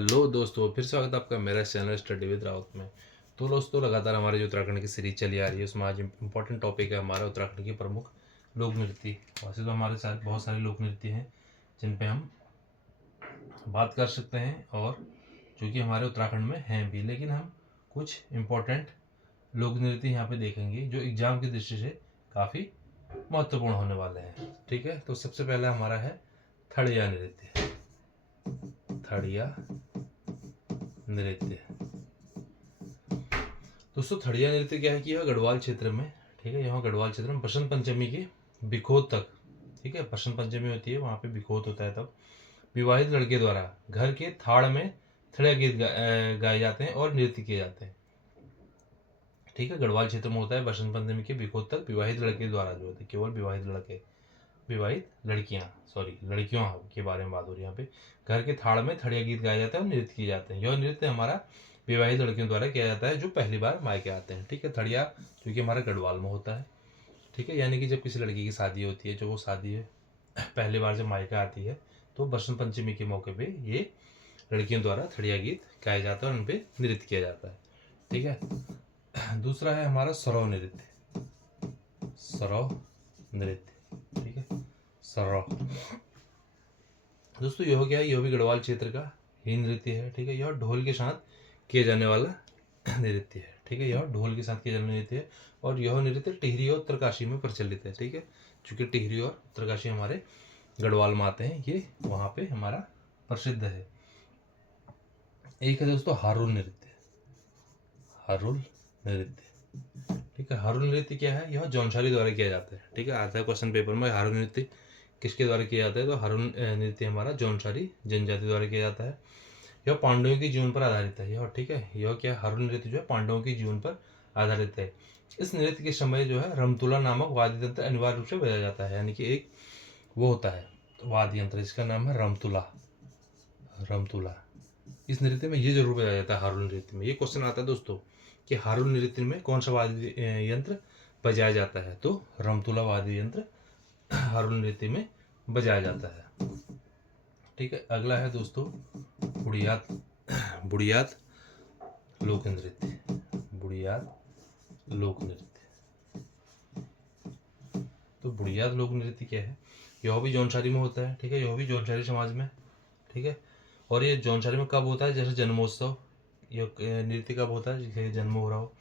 Hello दोस्तों, फिर स्वागत है आपका मेरा चैनल स्टडी विद राउत में। तो दोस्तों, लगातार हमारी जो उत्तराखंड की सीरीज चली आ रही है उसमें आज इम्पोर्टेंट टॉपिक है हमारा उत्तराखंड की प्रमुख लोक नृत्य। वैसे तो हमारे साथ बहुत सारे लोक नृत्य हैं जिन पे हम बात कर सकते हैं और जो कि हमारे उत्तराखंड में हैं भी, लेकिन हम कुछ इम्पोर्टेंट लोक नृत्य यहाँ पे देखेंगे जो एग्जाम की दृष्टि से काफ़ी महत्वपूर्ण होने वाले हैं। ठीक है, तो सबसे पहला हमारा है थड़िया नृत्य। थड़िया नृत्य दोस्तों, थड़िया नृत्य क्या है कि यह गढ़वाल क्षेत्र में, ठीक है, यहाँ गढ़वाल क्षेत्र में बसंत पंचमी के बिखोत तक, ठीक है, बसंत पंचमी होती है वहाँ पे बिखोत होता है, तब विवाहित लड़के द्वारा घर के थाड़ में थड़िया गीत गाए जाते हैं और नृत्य किए जाते हैं। ठीक है, गढ़वाल क्षेत्र में होता है बसंत पंचमी के बिखोत तक विवाहित लड़के द्वारा, जो होते केवल विवाहित लड़के, विवाहित लड़कियां, सॉरी लड़कियों के बारे में बात हो रही है यहाँ पे। घर के थाड़ में थड़िया गीत गाए जाते हैं और नृत्य किए जाते हैं। यह नृत्य हमारा विवाहित लड़कियों द्वारा किया जाता है जो पहली बार मायके आते हैं। ठीक है, थड़िया जो कि हमारा गढ़वाल में होता है। ठीक है, यानी कि जब किसी लड़की की शादी होती है, जो वो शादी है पहली बार जब मायके आती है, तो बसंत पंचमी के मौके पे ये लड़कियों द्वारा थड़िया गीत गाया जाता है और उन पर नृत्य किया जाता है। ठीक है, दूसरा है हमारा सरव नृत्य। सरव नृत्य, ठीक है, सरव दोस्तों, यह क्या है, यह भी गढ़वाल क्षेत्र का ही नृत्य है। ठीक है, यह ढोल के साथ किया जाने वाला नृत्य है। ठीक है, यह ढोल के साथ किया जाने वाला नृत्य है और यह नृत्य टिहरी और उत्तरकाशी में प्रचलित है। ठीक है, चूंकि टिहरी और उत्तरकाशी हमारे गढ़वाल में आते हैं, ये वहाँ पे हमारा प्रसिद्ध है। एक है दोस्तों हारुल नृत्य। हारुल नृत्य, ठीक है, हारुल नृत्य क्या है, यह जौनसारी द्वारा किया जाता है। ठीक है, आता है क्वेश्चन पेपर में, हारुल नृत्य किसके द्वारा किया जाता है, तो हारुल नृत्य हमारा जौनसारी जनजाति द्वारा किया जाता है। यह पांडवों के जीवन पर आधारित है। यह, ठीक है, यह क्या, हारुल नृत्य जो है पांडवों के जीवन पर आधारित है। इस नृत्य के समय जो है रमतुला नामक वाद्य यंत्र अनिवार्य रूप से बजाया जाता है, यानी कि एक वो होता है वाद्य यंत्र जिसका नाम है रमतुला। रमतुला, इस नृत्य में ये जरूर बजाया जाता है हारुल नृत्य में। ये क्वेश्चन आता है दोस्तों कि हारुल नृत्य में कौन सा वाद्य यंत्र बजाया जाता है, तो रमतुला वाद्य यंत्र हारुल नृत्य में बजाया जाता है। ठीक है, अगला है दोस्तों बुढ़ियात। बुढ़ियात लोक नृत्य। बुढ़ियात लोक नृत्य, तो बुढ़ियात लोक नृत्य क्या है, यह भी जौनसारी में होता है। ठीक है, यह भी जौनसारी समाज में, ठीक है, और ये जौनसारी में कब होता है, जैसे जन्मोत्सव, यह नृत्य कब होता है, जैसे जन्म हो रहा हो,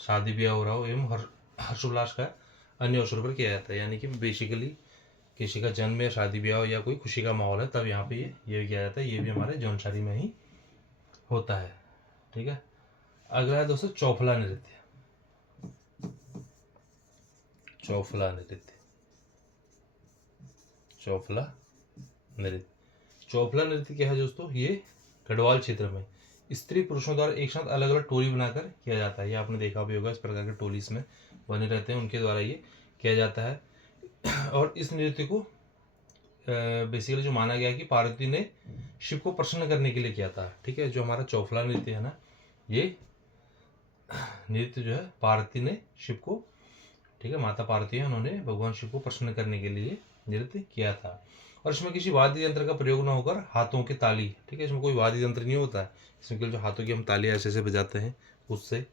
शादी ब्याह हो रहा हो, एवं हर्षोल्लास का अन्य अवसर पर किया जाता है। यानी कि बेसिकली किसी का जन्म या शादी ब्याह या कोई खुशी का माहौल है, तब यहाँ पे ये किया जाता है। ये भी हमारे जौनसारी में ही होता है। ठीक है, अगला है दोस्तों चौफला नृत्य। चौफला नृत्य। चौफला नृत्य, चौफला नृत्य क्या है दोस्तों, ये गढ़वाल क्षेत्र में स्त्री पुरुषों द्वारा एक साथ अलग अलग टोली बनाकर किया जाता है। ये आपने देखा भी होगा, इस प्रकार के टोली इसमें बने रहते हैं, उनके द्वारा ये किया जाता है। और इस नृत्य को बेसिकली जो माना गया है कि पार्वती ने शिव को प्रसन्न करने के लिए किया था। ठीक है, जो हमारा चौफला नृत्य है ना, ये नृत्य जो है पार्वती ने शिव को, ठीक है, माता पार्वती है, उन्होंने भगवान शिव को प्रसन्न करने के लिए नृत्य किया था। और इसमें किसी वाद्य यंत्र का प्रयोग न होकर हाथों की ताली, ठीक है, इसमें कोई वाद्य यंत्र नहीं होता है, इसमें केवल जो हाथों की हम ताली ऐसे ऐसे बजाते हैं उससे,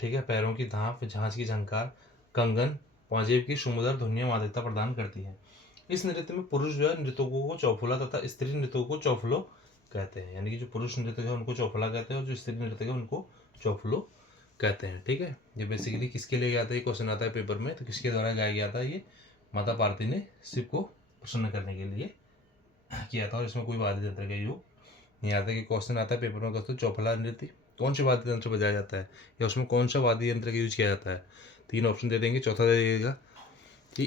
ठीक है, पैरों की धाप, झांझ की झंकार, कंगन, पांजेब की सुमधुर ध्वनियां मादकता प्रदान करती हैं। इस नृत्य में पुरुष जो है नृतकों को चौफुला तथा स्त्री नृतकों को चौफुलो कहते हैं। यानी कि जो पुरुष नृतक है उनको चौफुला कहते हैं और जो स्त्री नृतक है उनको चौफुलो कहते हैं। ठीक है, ये बेसिकली किसके लिए गया था, ये क्वेश्चन आता है पेपर में, तो किसके द्वारा गाया गया था, ये माता पार्वती ने शिव को प्रसन्न करने के लिए किया था। और इसमें कोई वाद्य यंत्र का योग नहीं आता। कि क्वेश्चन आता है पेपर में दोस्तों चौफला नृत्य कौन से वाद्य यंत्र बजाया जाता है या उसमें कौन सा वाद्य यंत्र का यूज किया जाता है, 3 ऑप्शन दे देंगे, चौथा दे देगा कि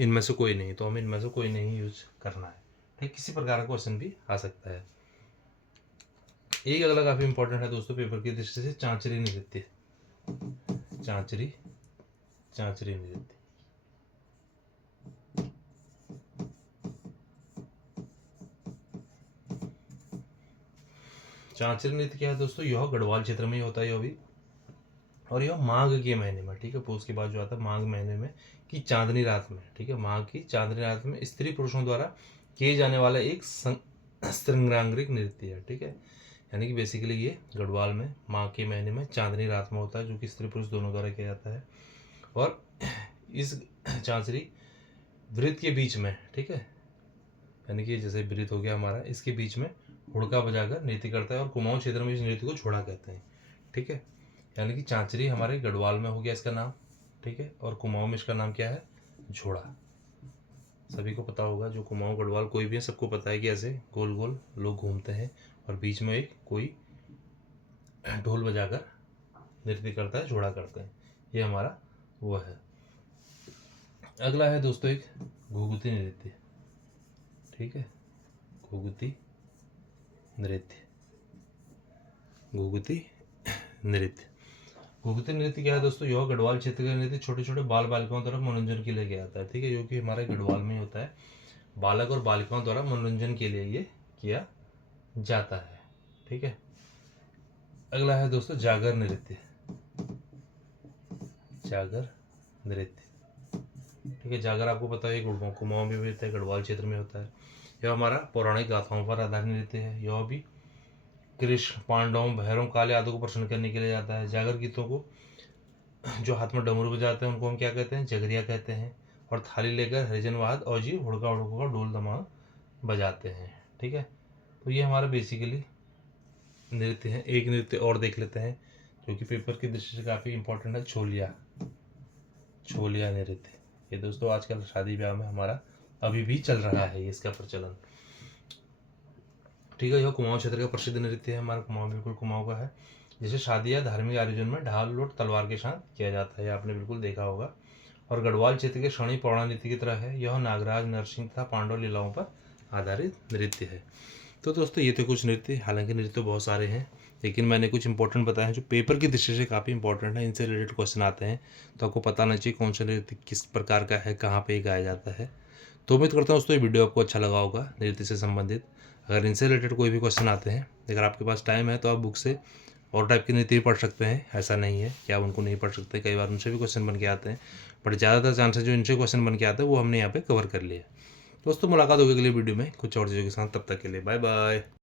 इनमें से कोई नहीं, तो हमें इनमें से कोई नहीं यूज करना है। ठीक, किसी प्रकार का क्वेश्चन भी आ सकता है। एक अगला काफी इंपॉर्टेंट है दोस्तों पेपर की दृष्टि से, चांचरी नृत्य। चांचरी, चांचरी नृत्य, चांचरी नृत्य क्या है दोस्तों, यह गढ़वाल क्षेत्र में ही होता है यह भी, और यह माघ के महीने में, ठीक है, पोष के बाद जो आता है माघ महीने में की चांदनी रात में, ठीक है, माघ की चांदनी रात में स्त्री पुरुषों द्वारा किए जाने वाला एक श्रृंगांगिक नृत्य है, ठीक है। यानी कि बेसिकली ये गढ़वाल में माह के महीने में चांदनी रात में होता है, जो कि स्त्री पुरुष दोनों द्वारा किया जाता है। और इस चांचरी वृत्त के बीच में, ठीक है, यानी कि जैसे वृत्त हो गया हमारा, इसके बीच में हुड़का बजाकर नृत्य करता है और कुमाऊं क्षेत्र में इस नृत्य को झोड़ा कहते हैं, ठीक है। यानी कि चांचरी हमारे गढ़वाल में हो गया इसका नाम, ठीक है, और कुमाऊं में इसका नाम क्या है, झोड़ा। सभी को पता होगा, जो कुमाऊं गढ़वाल कोई भी है सबको पता है कि ऐसे गोल गोल लोग घूमते हैं और बीच में एक कोई ढोल बजाकर नृत्य करता है, झोड़ा करते हैं। ये हमारा वो है। अगला है दोस्तों एक घुघुती नृत्य, ठीक है, घुघुती नृत्य। घुघुती नृत्य, घुघुती नृत्य क्या है दोस्तों, यह गढ़वाल क्षेत्र का नृत्य छोटे छोटे बाल बालिकाओं द्वारा मनोरंजन के लिए किया जाता है, ठीक है, जो कि हमारे गढ़वाल में होता है। बालक और बालिकाओं द्वारा मनोरंजन के लिए ये किया जाता है, ठीक है। अगला है दोस्तों जागर नृत्य। जागर नृत्य, ठीक है, जागर आपको पता है कुमाऊं में भी होता है, गढ़वाल क्षेत्र में होता है। यह हमारा पौराणिक गाथाओं पर आधारित नृत्य है। यह भी कृष्ण, पांडवों, भैरव, काले आदि को प्रसन्न करने के लिए जाता है। जागर गीतों को जो हाथ में डमरू बजाते हैं उनको हम क्या कहते हैं, जगरिया कहते हैं। और थाली लेकर हरिजन वाद और जी हुड़का हुड़का ढोल दमा बजाते हैं, ठीक है। तो ये हमारा बेसिकली नृत्य है। एक नृत्य और देख लेते हैं जो कि पेपर की दृष्टि से काफ़ी इंपॉर्टेंट है, छोलिया। छोलिया नृत्य, ये दोस्तों आजकल शादी ब्याह में हमारा अभी भी चल रहा है, इसका प्रचलन, ठीक है। यह कुमाऊं क्षेत्र का प्रसिद्ध नृत्य है, हमारा कुमाऊं बिल्कुल कुमाऊं का है। जैसे शादी या धार्मिक आयोजन में ढाल लोट तलवार के साथ किया जाता है, आपने बिल्कुल देखा होगा। और गढ़वाल क्षेत्र के शनि पौराण नृत्य की तरह है। यह नागराज, नरसिंह तथा पांडव लीलाओं पर आधारित नृत्य है। तो दोस्तों ये तो कुछ नृत्य, हालांकि नृत्य तो बहुत सारे हैं, लेकिन मैंने कुछ इंपॉर्टेंट बताए हैं जो पेपर की दृष्टि से काफ़ी इंपॉर्टेंट है। इनसे रिलेटेड क्वेश्चन आते हैं, तो आपको पता होना चाहिए कौन सा नृत्य किस प्रकार का है, कहाँ पे गाया जाता है। तो उम्मीद करता हूँ दोस्तों ये वीडियो आपको अच्छा लगा होगा नृत्य से संबंधित। अगर इनसे रिलेटेड कोई भी क्वेश्चन आते हैं, अगर आपके पास टाइम है तो आप बुक से और टाइप के नृत्य भी पढ़ सकते हैं। ऐसा नहीं है कि आप उनको नहीं पढ़ सकते, कई बार उनसे भी क्वेश्चन बन के आते हैं, बट ज़्यादातर चांसेस जो इनसे क्वेश्चन बन के आते हैं वो हमने यहाँ पे कवर कर लिए। दोस्तों मुलाकात होगी अगली वीडियो में कुछ और चीज़ों के साथ, तब तक के लिए बाय बाय।